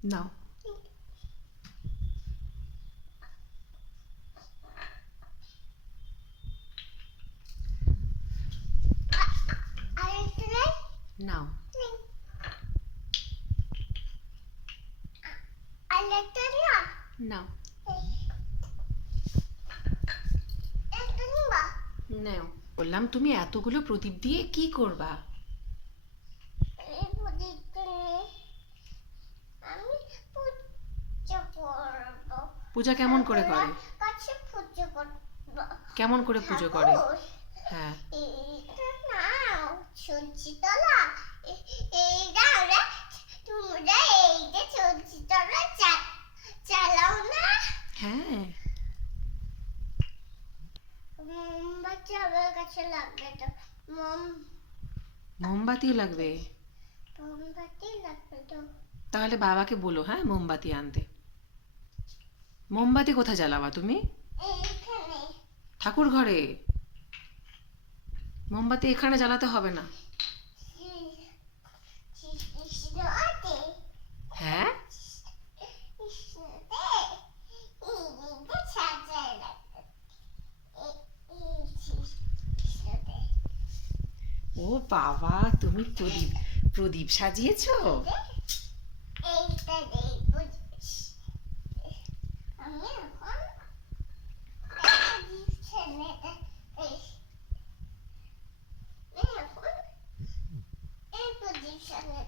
নাও। আরেকটা নেই? নাও। আরেকটা না? নাও। একটা নিবা? নাও। বললাম তুমি এতগুলো প্রদীপ দিয়ে কি করবা? এই প্রদীপটা নিয়ে আমি পূজা করবো। পূজা কেমন করে করে? কাছে পূজা করবো। কেমন করে পুজো করে? হ্যাঁ। এইটা নাও সবজি তলা। এই দাও রে, তোমরা এই যে সবজি তলা চালাও না। হ্যাঁ। মোমবাতি আমার কাছে লাগবে তো। মোমবাতিও লাগবে? মোমবাতি লাগবে তো। তাহলে বাবাকে বলো, হ্যাঁ, মোমবাতি আনতে। মোমবাতি কোথায় জ্বালাবা তুমি? এইখানে। ঠাকুর ঘরে? মোমবাতি এখানে জ্বালাতে হবে না। হ্যাঁ। ও বাবা, তুমি প্রদীপ প্রদীপ সাজিয়েছো? আমি এখন এই পজিশনে